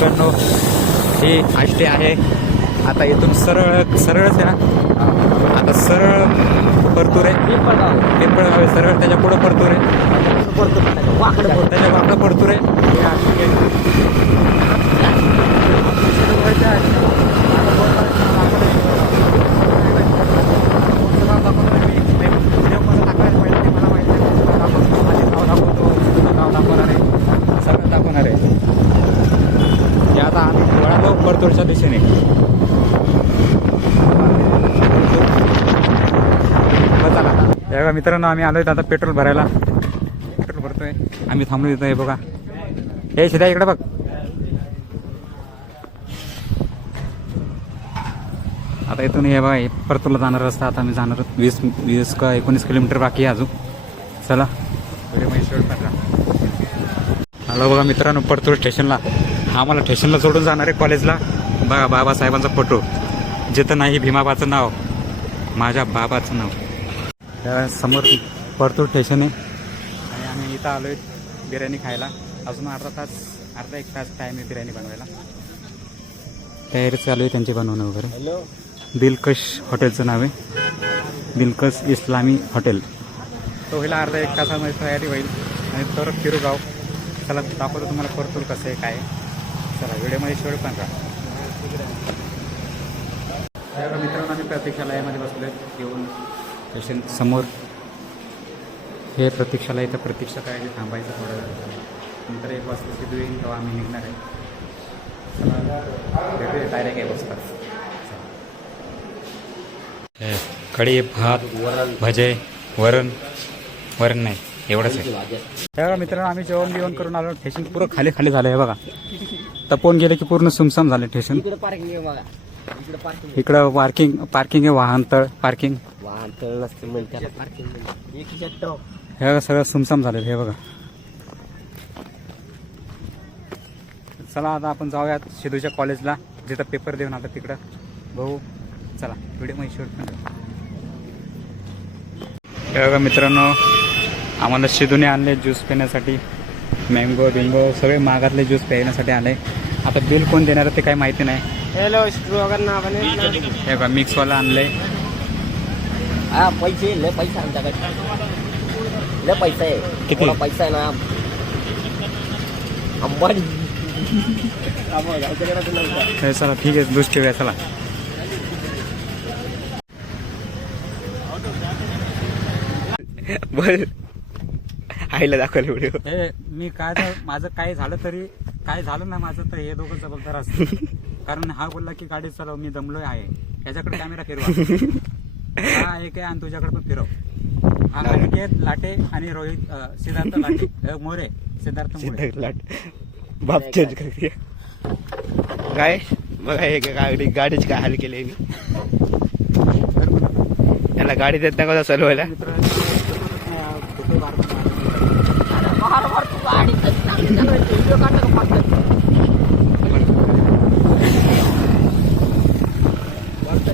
मित्रांनो, ही आष्टी आहे. आता इथून सरळच आहे ना, आता सरळ परतूर आहे, पिंपळगाव आहे सरळ, त्याच्या पुढं परतूर आहे, त्याच्या वाकडं परतूर आहे. हे आष्टी सगळं दाखवणार आहे. हे आता आम्ही वळालो परतूरच्या दिशेने. बघा मित्रांनो, आम्ही आलोय आता पेट्रोल भरायला. पेट्रोल भरतोय आम्ही, थांबलो इथं. हे बघा, हे सीधा इकडे बघ. आता इथून हे बघा, परतूरला जाणार रस्ता. आता आम्ही जाणार 20 का 19 किलोमीटर बाकी आहे अजून. चला हॅलो. बघा मित्रांनो, परतूर स्टेशनला, आम्हाला स्टेशनला सोडून जाणार आहे कॉलेजला. बघा बाबासाहेबांचा फोटो, जिथं नाही भीमाबाचं नाव, माझ्या बाबाचं नाव. त्या समोर परतूर स्टेशन आहे आणि आम्ही इथं आलो आहे बिर्याणी खायला. अजून अर्धा एक तास टाईम आहे बिर्याणी बनवायला. तयारी चालू आहे त्यांची बनवणं वगैरे. हॅलो. दिलकश हॉटेलचं नाव आहे, दिलकश इस्लामी हॉटेल. तो होईल अर्धा एक तासामध्ये तयारी होईल आणि तर फिरू गाव. चला दाखवतो तुम्हाला परतूर कसं आहे काय. चला व्हिडिओमध्ये शेवट पण राहा. मित्रांनो, आम्ही प्रतीक्षालयामध्ये बसलो आहे येऊन स्टेशन समोर. हे प्रतीक्षालय, इथं प्रतीक्षा करायची, थांबायचं थोडं वेळ. नंतर 1 वाजता सिद्धू येईल तेव्हा आम्ही निघणार आहे. चला भेटूया डायरेक्ट 1 वाजता. कढी, भात, भजे, वरण नाही, एवढंच आहे. तेव्हा मित्रांनो, आम्ही जेवण करून आलो. स्टेशन पुरं खाली झालं आहे बघा. तपोन गेले की पूर्ण सुमसाम झालं स्टेशन. इकडं पार्किंग आहे, वाहनतळ पार्किंग. नसते म्हणजे पार्किंग. हे सगळं सुमसाम झालेलं हे बघा. चला आता आपण जाऊयात सिद्धूच्या कॉलेजला, जिथं पेपर देऊन आता तिकडं भाऊ. चला व्हिडिओ मध्ये शूट. हे बघा मित्रांनो, आम्हाला सिद्धूने आणले ज्यूस पिण्यासाठी. मँगो बिंगो सगळे मागातले ज्यूस पिण्यासाठी आले. आता बिल कोण देणार ते काही माहिती नाही. हॅलो. हे बघा मिक्सवाला आणले. पैसे लय पैसा आमच्याकडे, लय पैसा आहे. किती पैसा आहे ना, अंबानी. चला ठीक आहे, ज्यूस ठेवूया. चला बर आईला दाखवलं व्हिडिओ. हे मी काय माझं काय झालं तरी, काय झालं ना माझं, तर हे दोघं जबाबदार असतील. कारण हा बोलला की गाडी चालव, मी दमलोय आहे, ह्याच्याकडे कॅमेरा फिरवा. हा एक आहे आणि तुझ्याकडे पण फिरव. हा अनिकेत लाटे आणि रोहित सिद्धार्थ लाटे मोरे, सिद्धार्थ बाप चेंज कर काय बघा. हे गाडीची काय हाल केली मी. त्याला गाडी देत नाही का चालवायला.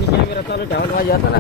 कॅमेरा चालू ठेवायला पाहिजे आता ना.